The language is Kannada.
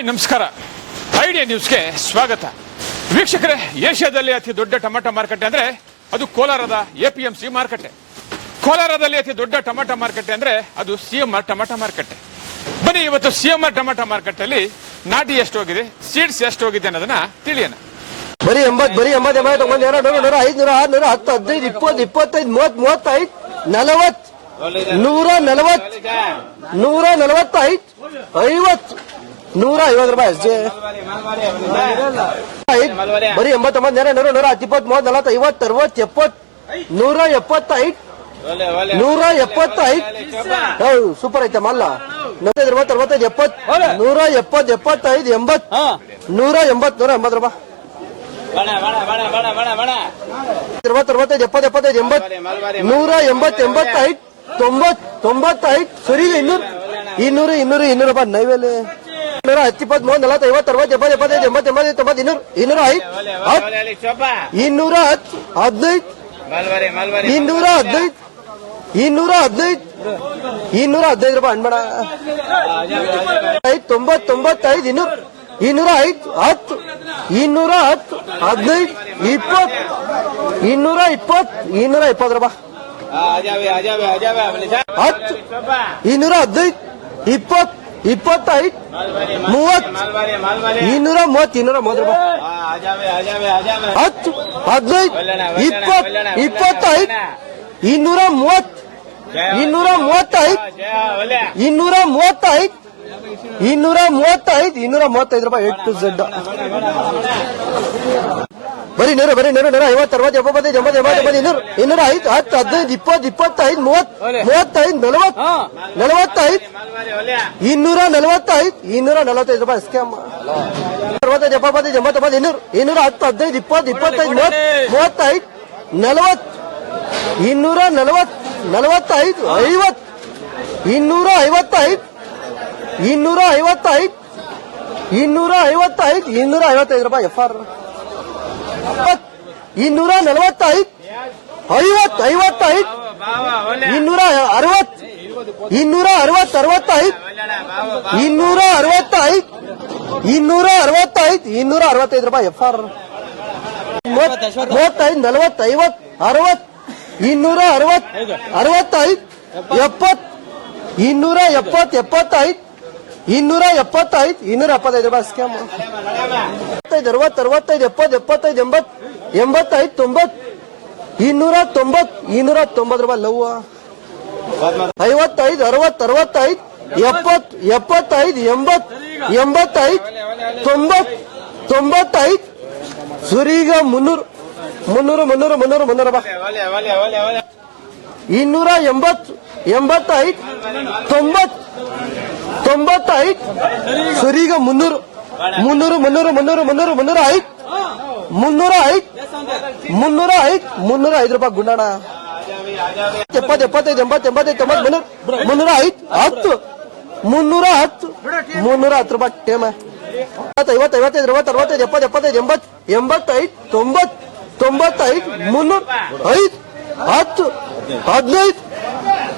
ಹಾಯ್, ನಮಸ್ಕಾರ. ಐಡಿಯಾ ನ್ಯೂಸ್ಗೆ ಸ್ವಾಗತ. ವೀಕ್ಷಕರೇ, ಏಷ್ಯಾದಲ್ಲಿ ಅತಿ ದೊಡ್ಡ ಟೊಮೆಟೊ ಮಾರುಕಟ್ಟೆ ಅಂದ್ರೆ ಅದು ಕೋಲಾರದ ಎಪಿಎಂಸಿ ಮಾರುಕಟ್ಟೆ. ಕೋಲಾರದಲ್ಲಿ ಅತಿ ದೊಡ್ಡ ಟೊಮೆಟೊ ಮಾರುಕಟ್ಟೆ ಅಂದ್ರೆ ಅದು ಸಿಎಂಆರ್ ಟೊಮೆಟೊ ಮಾರುಕಟ್ಟೆ. ಬನ್ನಿ, ಇವತ್ತು ಸಿಎಂಆರ್ ಟೊಮೆಟೊ ಮಾರುಕಟ್ಟೆಯಲ್ಲಿ ನಾಟಿ ಎಷ್ಟು ಹೋಗಿದೆ, ಸೀಡ್ಸ್ ಎಷ್ಟು ಹೋಗಿದೆ ಅನ್ನೋದನ್ನ ತಿಳಿಯೋಣ. ಬರೀ ಎಂಬತ್ತು ಬರೀ ಎಂಬತ್ತು ಎಂಬತ್ತು ಒಂಬತ್ತು ಎರಡು ನೂರು ಆರು ನೂರ ಹತ್ತು ಹದಿನೈದು ಇಪ್ಪತ್ತು, ಇಪ್ಪತ್ತೈದು, ಮೂವತ್ತು, ಮೂವತ್ತೈದು ನಲವತ್ ನೂರ ನಲವತ್ ನೂರ ನಲವತ್ತೈದು, ಐವತ್ತು, ನೂರ ಐವತ್ತು ರೂಪಾಯಿ ಅಷ್ಟೇ ಬರೀ ಎಂಬತ್ತೊಂಬತ್ತು, ನೂರ ನೂರ ಹತ್ತು ಇಪ್ಪತ್ತು ಮೂವತ್ತು, ನಲವತ್ತು, ಐವತ್ತು, ಅರವತ್ತು, ಎಪ್ಪತ್ತು, ನೂರ ಎಪ್ಪತ್ತೈದು ನೂರ ಎಪ್ಪತ್ತೈದು. ಹೌದು ಸೂಪರ್ ಐತೆ ಮಲ್ಲ ನಲವತ್ತೈದು ಅರವತ್ತು, ಅರವತ್ತೈದು, ಎಪ್ಪತ್ತು, ನೂರ ಎಪ್ಪತ್ತು, ಎಪ್ಪತ್ತೈದು ಎಂಬತ್ ನೂರ ಎಂಬತ್ತು ನೂರ ಎಂಬತ್ತು ರೂಪಾಯಿ. ಅರವತ್ತು, ಅರವತ್ತೈದು, ಎಪ್ಪತ್ತು, ಎಪ್ಪತ್ತೈದು ಎಂಬತ್ ನೂರ ಎಂಬತ್ ಎಂಬತ್ತೈದು ತೊಂಬತ್ ತೊಂಬತ್ತೈದು ಸರಿ ಇನ್ನೂರು ಇನ್ನೂರು ಇನ್ನೂರು ಇನ್ನೂರು ರೂಪಾಯಿ ನೈವೇಲಿ. ನೂರ ಹತ್ತು ಇಪ್ಪತ್ತು ಮೂವತ್ತು ನಲವತ್ತು ಐವತ್ತು ಅರವತ್ತು, ಎಪ್ಪತ್ತು, ಎಪ್ಪತ್ತೈದು, ಎಂಬತ್ತು ಎಂಬತ್ತೈದು ತೊಂಬತ್ತು, ಇನ್ನೂರು ಇನ್ನೂರ ಐದು ಇನ್ನೂರ ಹತ್ತು, ಹದಿನೈದು. ಇನ್ನೂರ ಹದಿನೈದು. ಇನ್ನೂರ ಹದಿನೈದು. ಇನ್ನೂರ ಹದಿನೈದು ರೂಪಾಯಿ ಅನ್ಬೇಡ. ಐದು ತೊಂಬತ್ ತೊಂಬತ್ತೈದು, ಇನ್ನೂರು ಇನ್ನೂರ ಐದು, ಹತ್ತು. ಇನ್ನೂರ ಹತ್ತು, ಹದಿನೈದು, ಇಪ್ಪತ್ತು. ಇನ್ನೂರ ಇಪ್ಪತ್ತು ಇನ್ನೂರ ಇಪ್ಪತ್ತು ರೂಪಾಯಿ. ಹತ್ತು, ಇನ್ನೂರ ಹದಿನೈದು, ಇಪ್ಪತ್ತು, ಇಪ್ಪತ್ತೈದು, ಮೂವತ್ತು, ಇನ್ನೂರ ಮೂವತ್ತು ಇನ್ನೂರ ಮೂವತ್ತು ರೂಪಾಯಿ. ಹತ್ತು, ಹದಿನೈದು, ಇಪ್ಪತ್ತು, ಇಪ್ಪತ್ತೈದು, ಇನ್ನೂರ ಮೂವತ್ತು, ಇನ್ನೂರ ಮೂವತ್ತೈದು ಇನ್ನೂರ ಮೂವತ್ತೈದು ಇನ್ನೂರ ಮೂವತ್ತೈದು ಇನ್ನೂರ ಮೂವತ್ತೈದು ರೂಪಾಯಿ ಏಟ್ ಟು ಝೆಡ್ ಬರೀ ನೂರು ಬರೀ ನೂರು ನೂರ ಐವತ್ತು ಅರವತ್ತು ಎಪ್ಪತ್ತೈದು ಎಂಬತ್ತು ಎಂಬತ್ತು ಇನ್ನೂರು ಇನ್ನೂರ ಐದು ಹತ್ತು ಹದಿನೈದು ಇಪ್ಪತ್ತು ಇಪ್ಪತ್ತೈದು ಮೂವತ್ತು ಮೂವತ್ತೈದು ನಲವತ್ತು ನಲವತ್ತೈದು ಇನ್ನೂರ ನಲವತ್ತೈದು ಇನ್ನೂರ ನಲವತ್ತೈದು ರೂಪಾಯಿ ಸ್ಕ್ಯಾಮ್ ಅರವತ್ತೈದು ಎಪ್ಪತ್ತೈದು ಎಂಬತ್ತೊಂಬತ್ತು ಇನ್ನೂರು ಇನ್ನೂರ ಹತ್ತು ಹದಿನೈದು ಇಪ್ಪತ್ತು ಇಪ್ಪತ್ತೈದು ಮೂವತ್ತು ಮೂವತ್ತೈದು ನಲವತ್ತು ಇನ್ನೂರ ನಲವತ್ತು ನಲವತ್ತೈದು ಐವತ್ತು ಇನ್ನೂರ ಐವತ್ತೈದು ಇನ್ನೂರ ಐವತ್ತೈದು ಇನ್ನೂರ ಐವತ್ತೈದು ಇನ್ನೂರ ಐವತ್ತೈದು ರೂಪಾಯಿ ಎಫ್ ಆರ್. ಇನ್ನೂರ ನಲವತ್ತೈದು ಐವತ್ತು ಐವತ್ತೈದು ಇನ್ನೂರ ಅರವತ್ತು ಇನ್ನೂರ ಅರವತ್ ಅರವತ್ತೈದು ಇನ್ನೂರ ಅರವತ್ತೈದು ಇನ್ನೂರ ಅರವತ್ತೈದು ಇನ್ನೂರ ಅರವತ್ತೈದು ರೂಪಾಯಿ ಎಫ್ ಆರ್ ಮೂವತ್ತೈದು ನಲವತ್ತು ಐವತ್ ಅರವತ್ತು ಇನ್ನೂರ ಅರವತ್ ಅರವತ್ತೈದು ಎಪ್ಪತ್ತು ಇನ್ನೂರ ಎಪ್ಪತ್ ಎಪ್ಪತ್ತೈದು ಇನ್ನೂರ ಎಪ್ಪತ್ತೈದು ಇನ್ನೂರ ಎಪ್ಪತ್ತೈದು ರೂಪಾಯಿ ಸ್ಕ್ಯಾಮ್ ಎಪ್ಪತ್ತೈದು ಅರವತ್ತು ಅರವತ್ತೈದು ಎಪ್ಪತ್ತು, ಎಪ್ಪತ್ತೈದು ಎಂಬತ್ತು ಎಂಬತ್ತೈದು ತೊಂಬತ್ತು ಇನ್ನೂರ ತೊಂಬತ್ತು ಇನ್ನೂರ ತೊಂಬತ್ತು ರೂಪಾಯಿ ಲವ್ ಐವತ್ತೈದು, ಅರವತ್ತು, ಅರವತ್ತೈದು, ಎಪ್ಪತ್ತು, ಎಪ್ಪತ್ತೈದು ಎಂಬತ್ತು ಎಂಬತ್ತೈದು ತೊಂಬತ್ತು ತೊಂಬತ್ತೈದು. ಸುರೀಗ ಮುನ್ನೂರು ಮುನ್ನೂರು ಮುನ್ನೂರು ಮುನ್ನೂರು, ಮುನ್ನೂರ ಇನ್ನೂರ ಎಂಬತ್ತು ಎಂಬತ್ತೈದು, ತೊಂಬತ್ತು ತೊಂಬತ್ತೈದು. ಸುರೀಗ ಮುನ್ನೂರು. ಮುನ್ನೂರು ಮುನ್ನೂರು ಮುನ್ನೂರು ಮುನ್ನೂರು ಮುನ್ನೂರ ಐದು ಮುನ್ನೂರ ಐದು ಮುನ್ನೂರ ಐದು ಮುನ್ನೂರ ಐದು ರೂಪಾಯಿ ಗುಂಡಣ. ಎಪ್ಪತ್ತು, ಎಪ್ಪತ್ತೈದು, ಎಂಬತ್ತು, ಎಂಬತ್ತೈದು, ತೊಂಬತ್ತು, ಮುನ್ನೂರು. ಮುನ್ನೂರ ಐದು ಹತ್ತು. ಮುನ್ನೂರ ಹತ್ತು ಮುನ್ನೂರ ಹತ್ತು ರೂಪಾಯಿ ಟೇಮ ಐವತ್ತು, ಐವತ್ತೈದು, ಅರವತ್ತು, ಅರವತ್ತೈದು, ಎಪ್ಪತ್ತು, ಎಪ್ಪತ್ತೈದು, ಎಂಬತ್ತು, ಎಂಬತ್ತೈದು, ತೊಂಬತ್ತು, ತೊಂಬತ್ತೈದು, ಮುನ್ನೂರ, ಐದು, ಹತ್ತು, ಹದಿನೈದು